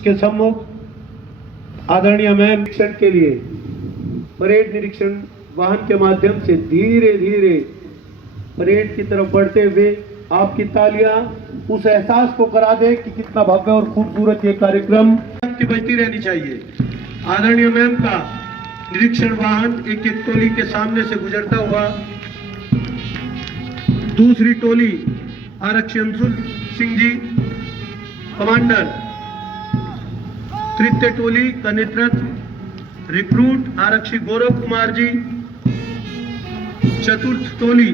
के सम्मुख आदरणीय मैम निरीक्षण के लिए परेड निरीक्षण वाहन के माध्यम से धीरे धीरे परेड की तरफ बढ़ते हुए आपकी तालियां उस एहसास को करा दे कि कितना भव्य और खूबसूरत ये कार्यक्रम की बजती रहनी चाहिए। आदरणीय मैम का निरीक्षण वाहन एक एक टोली के सामने से गुजरता हुआ दूसरी टोली आरक्षी अंशुल सिंह जी कमांडर, तृतीय टोली का नेतृत्व रिक्रूट आरक्षी गौरव कुमार जी, चतुर्थ टोली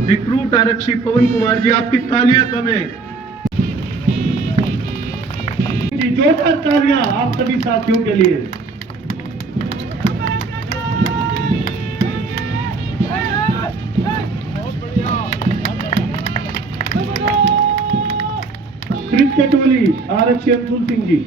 रिक्रूट आरक्षी पवन कुमार जी। आपकी तालियां कम है जी, जोरदार तालियां आप सभी साथियों के लिए। तृतीय टोली आरक्षी अंशुल सिंह जी।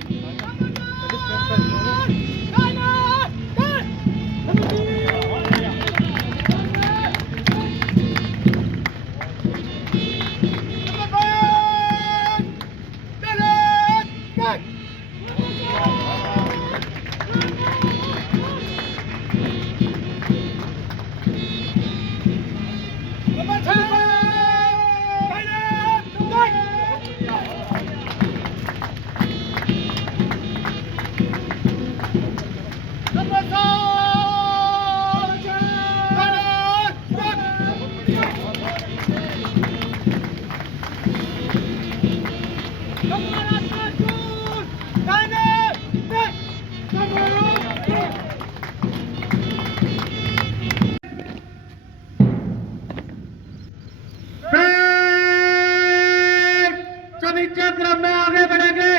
सभी चक्र में आगे बढ़ेंगे,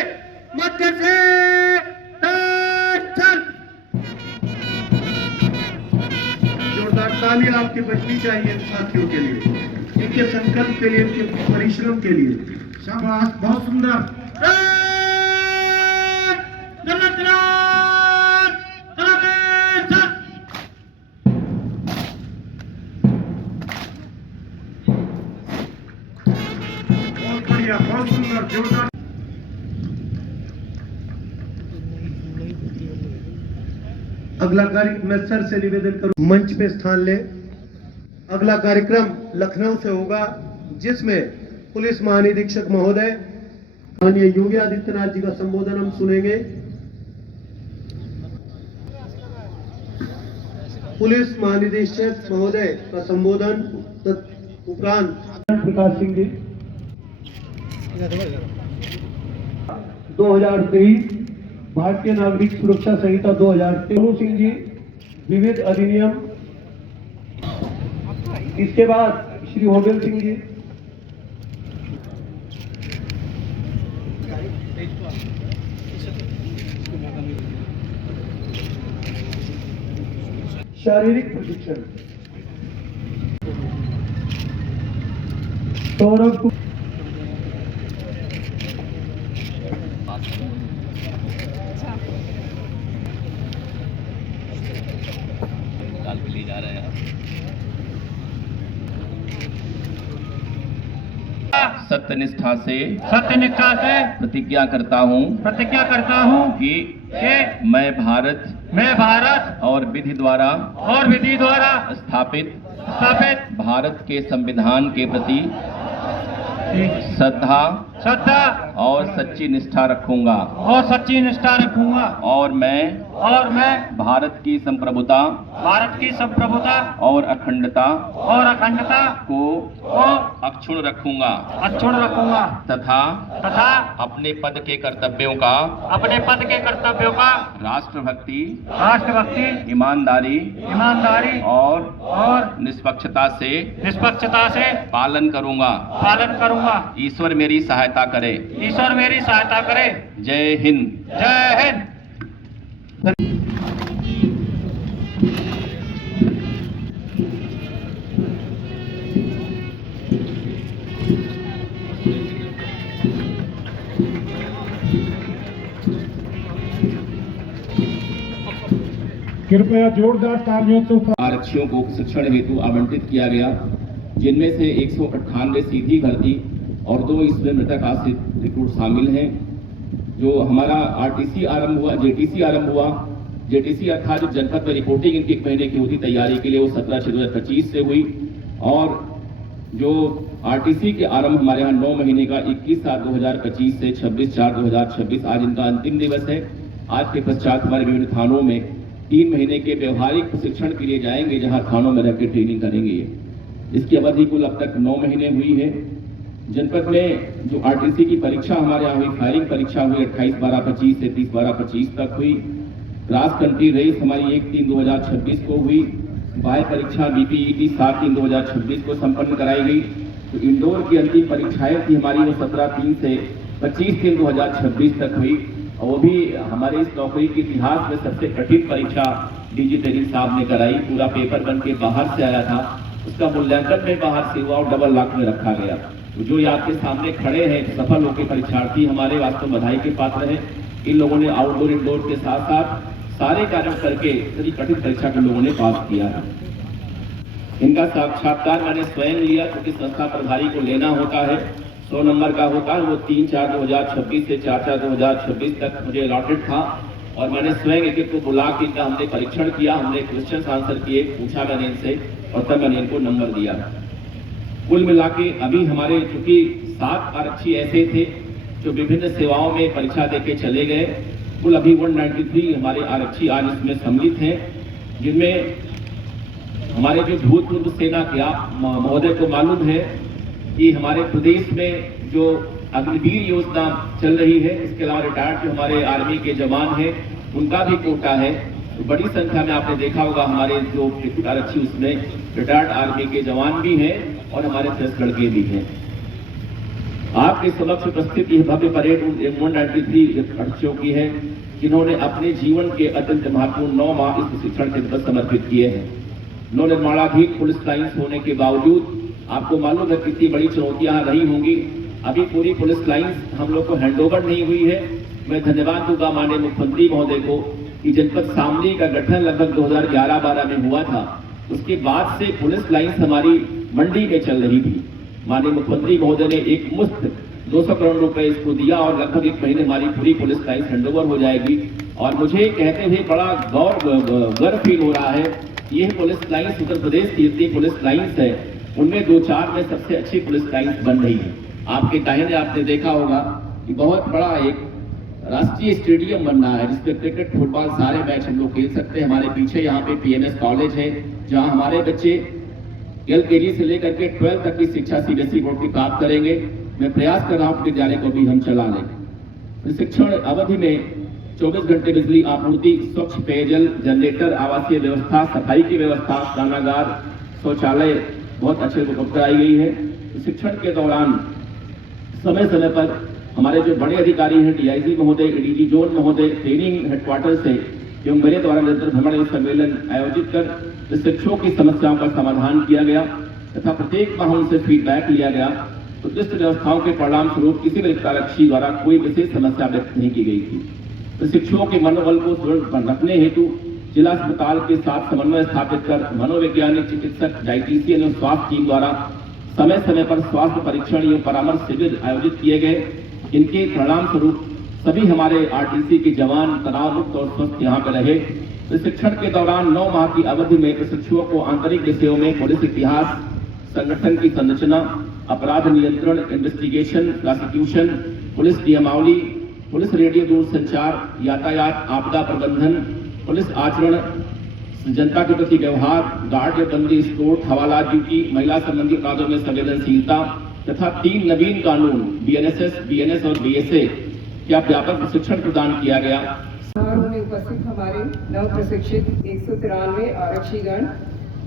मध्य से जोरदार तालियां आपकी बजनी चाहिए साथियों के लिए, इनके संकल्प के लिए, इनके परिश्रम के लिए। शाबाश, बहुत सुंदर। बहुत बढ़िया, बहुत सुंदर, जोरदार। अगला कार्यक्रम मैं सर से निवेदन करूं मंच पे स्थान ले। अगला कार्यक्रम लखनऊ से होगा जिसमें पुलिस महानिरीक्षक महोदय माननीय योगी आदित्यनाथ जी का संबोधन हम सुनेंगे। पुलिस महानिदेशक महोदय का संबोधन उपरांत प्रकाश सिंह जी 2023 भारतीय नागरिक सुरक्षा संहिता 2013 सिंह जी विविध अधिनियम, इसके बाद श्री होगल सिंह जी, शारीरिक प्रशिक्षण, सौरभ जा रहे हैं। सत्यनिष्ठा से प्रतिज्ञा करता हूँ कि मैं भारत और विधि द्वारा स्थापित भारत के संविधान के प्रति श्रद्धा और सच्ची निष्ठा रखूंगा और मैं भारत की संप्रभुता और अखंडता को अक्षुण्ण रखूंगा तथा अपने पद के कर्तव्यों का राष्ट्रभक्ति ईमानदारी और निष्पक्षता से पालन करूंगा। ईश्वर मेरी सहायता करे। जय हिंद। कृपया जोरदार तालियों से आरक्षियों को शिक्षण हेतु आवंटित किया गया, जिनमें से 198 सीधी भर्ती और 2 इसमें मृतक आश्रित रिक्रूट शामिल हैं। जो हमारा आरटीसी आरंभ हुआ, जेटीसी आरंभ हुआ। जेटीसी अर्थात जो जनपद में रिपोर्टिंग इनकी 1 महीने की होती तैयारी के लिए, वो 17/6/2025 से हुई। और जो आरटीसी के आरंभ हमारे यहाँ 9 महीने का 21/7/2025 से 26/4/2026 आज इनका अंतिम दिवस है। आज के पश्चात हमारे विभिन्न थानों में 3 महीने के व्यवहारिक प्रशिक्षण के लिए जाएंगे, जहां थानों में रहकर ट्रेनिंग करेंगे। इसकी अवधि कुल अब तक 9 महीने हुई है। जनपद में जो आरटीसी की परीक्षा हमारे यहाँ हुई, फायरिंग परीक्षा हुई 28/12/25 से 30/12/25 तक हुई। क्रॉस कंट्री रेस हमारी 1/3/2026 को हुई। बाह्य परीक्षा बीपीईटी 7/3/2026 को संपन्न कराई गई। तो इंडोर की अंतिम परीक्षाएं थी हमारी, वो 17/3 से 25/3/2026 तक हुई। और वो भी हमारे इस नौकरी के इतिहास में सबसे कठिन परीक्षा डीजी ट्रेनिंग साहब ने कराई। पूरा पेपर बन के बाहर से आया था, उसका मूल्यांकन में बाहर से हुआ और डबल लाख में रखा गया। तो जो ये आपके सामने खड़े हैं सफल होकर परीक्षार्थी हमारे, वास्तव बधाई के पात्र हैं। इन लोगों ने आउटडोर इंडोर के साथ साथ सारे कार्य करके इतनी कठिन परीक्षा के लोगों ने पास किया है। इनका साक्षात्कार मैंने स्वयं लिया, क्योंकि संस्था प्रभारी को लेना होता है, 100 नंबर का होता है। वो 3/4/2026 से 4/4/2026 तक मुझे अलॉटेड था और मैंने स्वयं एक को बुला के इनका हमने परीक्षण किया, हमने क्वेश्चन आंसर किए, पूछा मैंने इनसे और तब मैंने इनको नंबर दिया। कुल मिला के अभी हमारे चूंकि 7 आरक्षी ऐसे थे जो विभिन्न सेवाओं में परीक्षा देके चले गए। कुल अभी 193 हमारे आरक्षी आज इसमें सम्मिलित हैं, जिनमें हमारे जो भूतपूर्व सेना के आप महोदय को मालूम है कि हमारे प्रदेश में जो अग्निवीर योजना चल रही है, इसके अलावा रिटायर्ड जो हमारे आर्मी के जवान हैं उनका भी कोटा है। तो बड़ी संख्या में आपने देखा होगा हमारे जो आरक्षी उसमें रिटायर्ड आर्मी के जवान भी हैं और हमारे छत्तीसगढ़ के भी हैं। आपके समक्ष उपस्थित यह भव्य परेड 193 आरक्षियों की है, जिन्होंने अपने जीवन के अत्यंत महत्वपूर्ण 9 माह इस प्रशिक्षण के तहत समर्पित किए हैं। नौ निर्माणाधीन पुलिस लाइन्स होने के बावजूद आपको मालूम है कितनी बड़ी चुनौतियां रही होंगी। अभी पूरी पुलिस लाइन्स हम लोग को हैंडओवर नहीं हुई है। मैं धन्यवाद दूंगा माननीय मुख्यमंत्री महोदय को कि जनपद शामली का गठन लगभग 2011-12 में हुआ था, उसके बाद से पुलिस लाइन्स हमारी मंडी में चल रही थी। माननीय मुख्यमंत्री महोदय ने एक मुश्त 200 करोड़ रुपए इसको दिया और लगभग 1 महीने हमारी पूरी पुलिस लाइन्स हैंडओवर हो जाएगी। और मुझे कहते हुए बड़ा गर्व फील हो रहा है। ये पुलिस लाइन्स उत्तर प्रदेश की जितनी पुलिस लाइन्स है उनमें 2-4 में सबसे अच्छी पुलिस लाइन्स बन रही है। आपके दाहिने आपने देखा होगा कि बहुत बड़ा एक राष्ट्रीय स्टेडियम बन रहा है, जिसपे क्रिकेट फुटबॉल सारे मैच हम लोग खेल सकते हैं। हमारे पीछे यहाँ पे पीएमएस कॉलेज है, जहाँ हमारे बच्चे एलकेजी से लेकर के 12 तक की शिक्षा सीबीएसई बोर्ड की प्राप्त करेंगे। मैं प्रयास कर रहा हूँ विद्यालय को भी हम चला लें। प्रशिक्षण अवधि में 24 घंटे बिजली आपूर्ति, स्वच्छ पेयजल, जनरेटर, आवासीय व्यवस्था, सफाई की व्यवस्था, स्नानागार, शौचालय बहुत अच्छे से उपलब्ध कराई गई है। प्रशिक्षण के दौरान समय समय पर हमारे जो बड़े अधिकारी हैं, डीआईजी महोदय, एडीजी जोन महोदय, ट्रेनिंग हेडक्वार्टर से एवं मेरे द्वारा निरंतर भ्रमण सम्मेलन आयोजित कर प्रशिक्षकों की समस्याओं का समाधान किया गया तथा प्रत्येक माह उनसे फीडबैक लिया गया। उत्कृष्ट व्यवस्थाओं के परिणाम स्वरूप किसी भी आरक्षी द्वारा कोई विशेष समस्या व्यक्त नहीं की गई थी। प्रशिक्षुओं के मनोबल को सुदृढ़ रखने हेतु जिला अस्पताल के साथ समन्वय स्थापित कर मनोवैज्ञानिक चिकित्सक, डायटीशियन एवं स्वास्थ्य टीम द्वारा समय समय पर स्वास्थ्य परीक्षण एवं परामर्श शिविर आयोजित किए गए। इनके परिणाम स्वरूप सभी हमारे आरटीसी के जवान तनाव मुक्त और स्वस्थ यहाँ पर रहे। प्रशिक्षण के दौरान 9 माह की अवधि में प्रशिक्षुओं को आंतरिक विषयों में पुलिस इतिहास, संगठन की संरचना, अपराध नियंत्रण, इन्वेस्टिगेशन, प्रोसिक्यूशन, पुलिस नियमावली, पुलिस रेडियो दूरसंचार, यातायात, आपदा प्रबंधन, पुलिस आचरण, जनता के प्रति व्यवहार, गार्ड बंदी, स्पोर्ट, हवाला ड्यूटी, महिला संबंधी अपराधों में संवेदनशीलता तथा 3 नवीन कानून बीएनएसएस, बीएनएस और बीएसए का व्यापक प्रशिक्षण प्रदान किया गया। समारोह में उपस्थित हमारे नव प्रशिक्षित 193 आरक्षीगण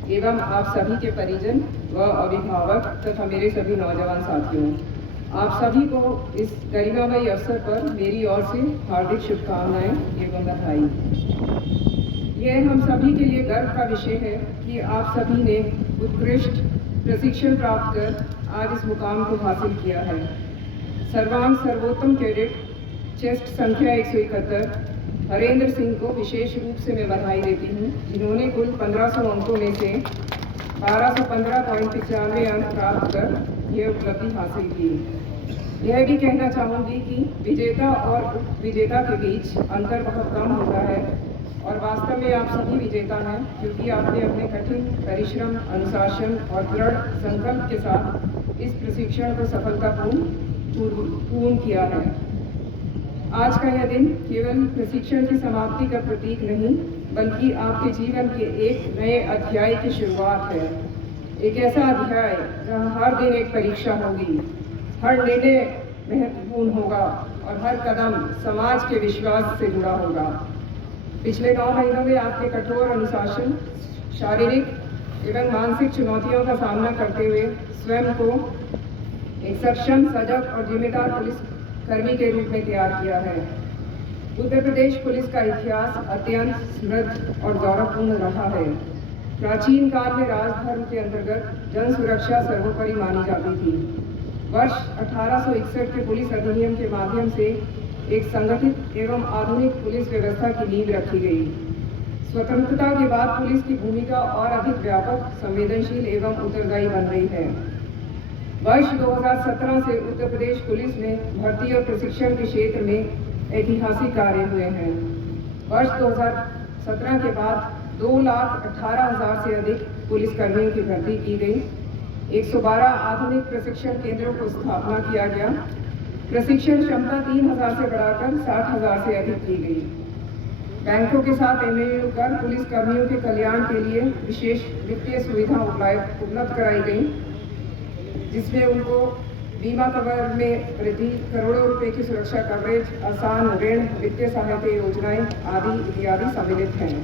एवं आप सभी के परिजन व अभिभावक तथा मेरे सभी नौजवान साथियों, आप सभी को इस गरिमामयी अवसर पर मेरी ओर से हार्दिक शुभकामनाएं एवं बधाई। यह हम सभी के लिए गर्व का विषय है कि आप सभी ने उत्कृष्ट प्रशिक्षण प्राप्त कर आज इस मुकाम को हासिल किया है। सर्वांग सर्वोत्तम कैडेट चेस्ट संख्या 171 हरेंद्र सिंह को विशेष रूप से मैं बधाई देती हूँ, जिन्होंने कुल 1500 अंकों में से 1215.95 अंक प्राप्त कर यह उपलब्धि हासिल की। यह भी कहना चाहूँगी कि विजेता और विजेता के बीच अंतर बहुत कम होता है और वास्तव में आप सभी विजेता हैं क्योंकि आपने अपने कठिन परिश्रम, अनुशासन और दृढ़ संकल्प के साथ इस प्रशिक्षण को सफलतापूर्ण किया है। आज का यह दिन केवल प्रशिक्षण की समाप्ति का प्रतीक नहीं बल्कि आपके जीवन के एक नए अध्याय की शुरुआत है। एक ऐसा अध्याय जहाँ हर दिन एक परीक्षा होगी, हर निर्णय महत्वपूर्ण होगा और हर कदम समाज के विश्वास से जुड़ा होगा। पिछले 9 महीनों में आपने कठोर अनुशासन, शारीरिक एवं मानसिक चुनौतियों का सामना करते हुए स्वयं को एक सक्षम, सजग और जिम्मेदार पुलिस कर्मी के रूप में तैयार किया है। उत्तर प्रदेश पुलिस का इतिहास अत्यंत समृद्ध और गौरवपूर्ण रहा है। प्राचीन काल में राजधर्म के अंतर्गत जन सुरक्षा सर्वोपरि मानी जाती थी। वर्ष 1861 के पुलिस अधिनियम के माध्यम से एक संगठित एवं आधुनिक पुलिस व्यवस्था की नींव रखी गई। स्वतंत्रता के बाद पुलिस की भूमिका और अधिक व्यापक, संवेदनशील एवं उत्तरदायी बन रही है। वर्ष 2017 से उत्तर प्रदेश पुलिस में भर्ती और प्रशिक्षण के क्षेत्र में ऐतिहासिक कार्य हुए हैं। वर्ष 2017 के बाद 2,18,000 से अधिक पुलिसकर्मियों की भर्ती की गई। 112 आधुनिक प्रशिक्षण केंद्रों को स्थापना किया गया। प्रशिक्षण क्षमता 3,000 से बढ़ाकर 60,000 से अधिक की गई। बैंकों के साथ MOU कर पुलिस कर्मियों के कल्याण के लिए विशेष वित्तीय सुविधा उपलब्ध कराई गई, जिसमें उनको बीमा कवर में वृद्धि, करोड़ों रुपए की सुरक्षा कवरेज, आसान ऋण, वित्तीय सहायता योजनाएं आदि इत्यादि सम्मिलित हैं।